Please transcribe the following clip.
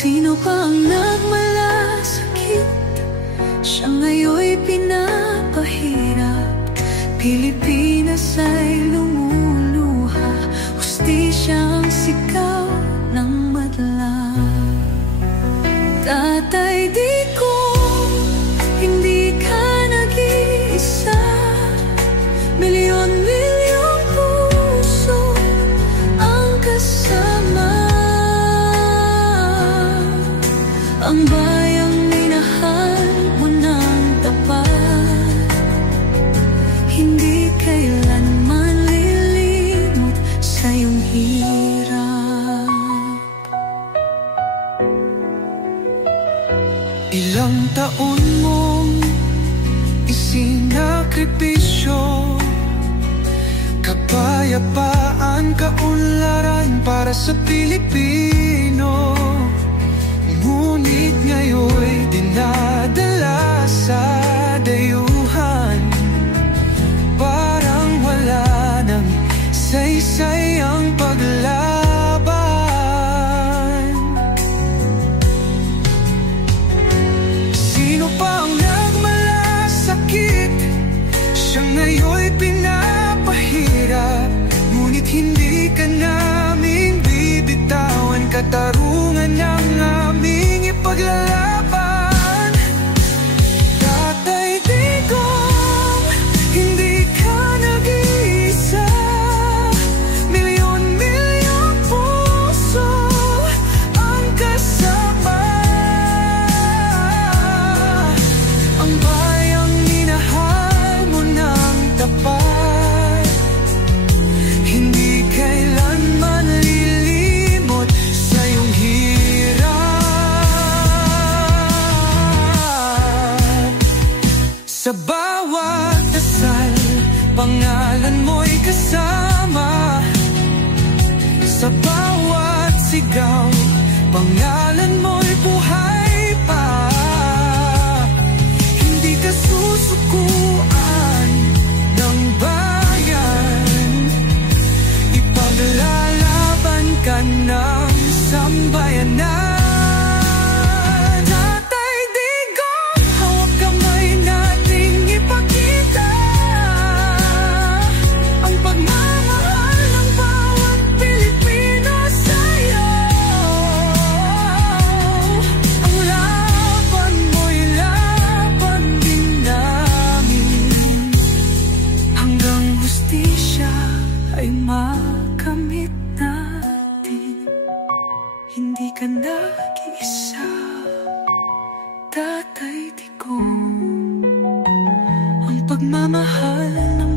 Sino pa ang nagmalasakit? Siya ngayon'y pinapahirap. Pilipinas ay lumuluha, hustisya ang sigaw ng madlang. Tatay Digong, hindi ka nag-iisa. Milyon-milyong puso ang kasama. Ang bayang minahal mo ng tapat, hindi kailanman lilimot sa iyong hirap. Ilang taon mong isinakripisyo, kapayapaan, kaunlaran para sa Pilipino. Ngunit ngayon'y dinadala sa dayuhan, parang wala nang saysay ang paglaban. Sino pa ang nagmalasakit? Siya ngayon'y pinapahirap. Ngunit hindi ka naming bibitawan, katarungan ng aming ipaglalaban. Tatay Digong, hindi ka nag-iisa. Milyon-milyong puso ang kasama. Ang bayang minahal mo ng tapat, hindi kailanman lilimot sa iyong hirap. Sa bawat dasal, pangalan mo'y kasama. Sa bawat sigaw, pangalan mo'y buhay pa. Hindi ka susukuan ng bayan, ipaglalaban ka ng sambayanan. Tatay Digong, hawak kamay nating ipakita ang pagmamahal ng bawat Pilipino sa'yo. Ang laban mo'y laban din namin, hanggang hustisya ay makamit natin. Hindi ka nag-iisa, Tatay Digong. Ang pagmamahal ng